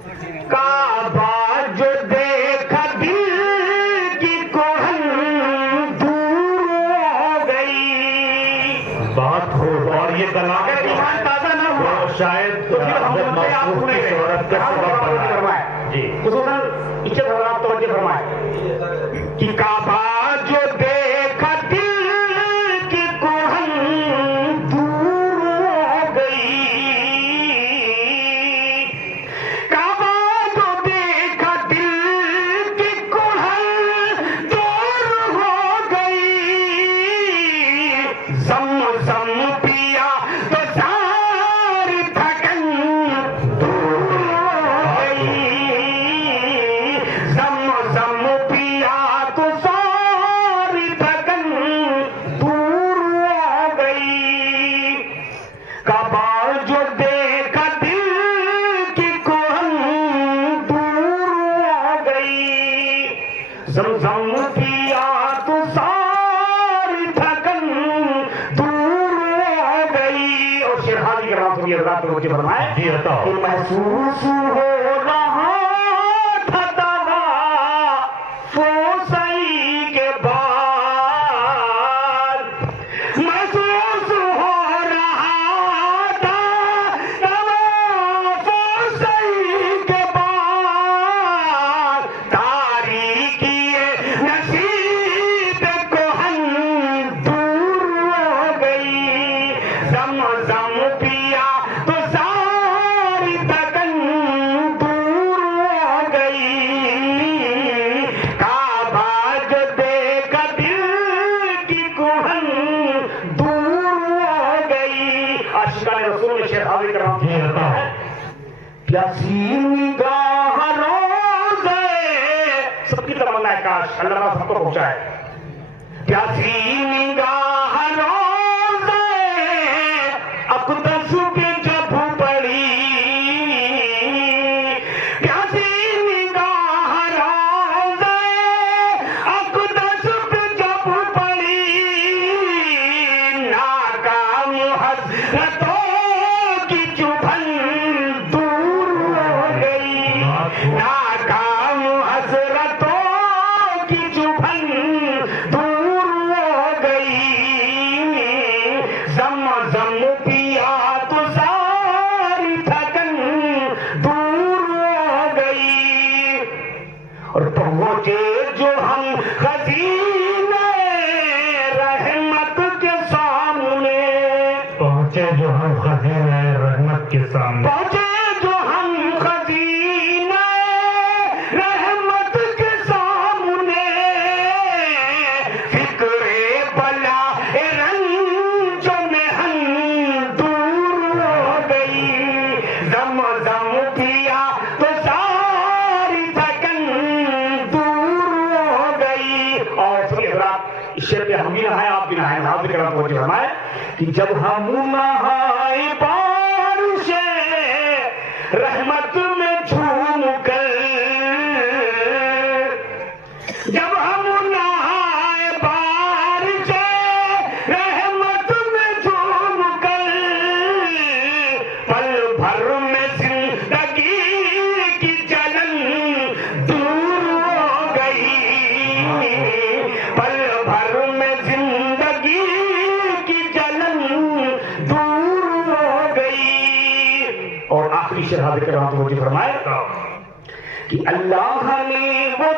काबा जो देखा दिल की कोहन दूर हो गई। बात हो और ये कलाम अगर ईमान ताजा न हुआ शायद तो फिर हम बोलते हैं आप सुने जी खुसूसन इज्जत आप तवज्जो फरमाए कि काबा जो देखा दिल की कोहन दूर हो गई। काबा जो देखा दिल की कोहन दूर हो गई। जम जम पिया तो सारी थकन दूर हो गई। जम जम पिया तो सारी थकन दूर हो गई। काबा जो देखा दिल की कोहन दूर हो गई। ज़मज़म पिया तो सारी थकन दूर हो गई। और शेरहादी के नाम सुनिए रात में मुझे फरमाए जी बताओ। कि महसूस हो रहा था दवा फोसई के बाद। महसूस हो रहा था दवा फोसई के बाद। तारीकी नसीब कोहन दूर हो गई। जम जम पिया तो सारी थकन दूर हो गई। काबा जो देखा दिल की कोहन दूर हो गई। आशिकाने रसूल में शेर हाजिर कर रहा हूं। प्यासी निगाह रोज़े सबकी तमन्ना है काश अल्लाह सबको पहुंचाए। प्यासी निगाह रोज़े अक़दस पे जब पड़ी। प्यासी निगाह रोज़े अक़दस पे जब पड़ी। नाकाम हसरतों की चुभन दूर हो गई। नाकाम हसरतों की चुभन दूर हो गई। जम जम पिया तो सारी थकन दूर हो गई। और पहुंचे जो हम खजीने रहमत के सामने। पहुंचे जो हम खजीने रहमत के सामने। पहुंचे जो हम खजीने रहमत के सामने। फिक्रे बला रंज महन दूर हो गई। जम जम पिया तो सारी थकन दूर हो गई। और सुनिए रात इस शेर पे हम भी नहाए आप भी नहाए। हाजिर करना पहुंचे हमारे कि जब हम नहाए बारिशे रहमत में झूम कर। जब हम नहाए बारिशे रहमत में झूम कर। पल भर में जिंदगी की जलन दूर हो गई। पल भर में जिंदगी की जलन दूर हो गई। और आखिरी शेर हाजिर कर रहा हूं मुझे फरमाए कि अल्लाह ने वो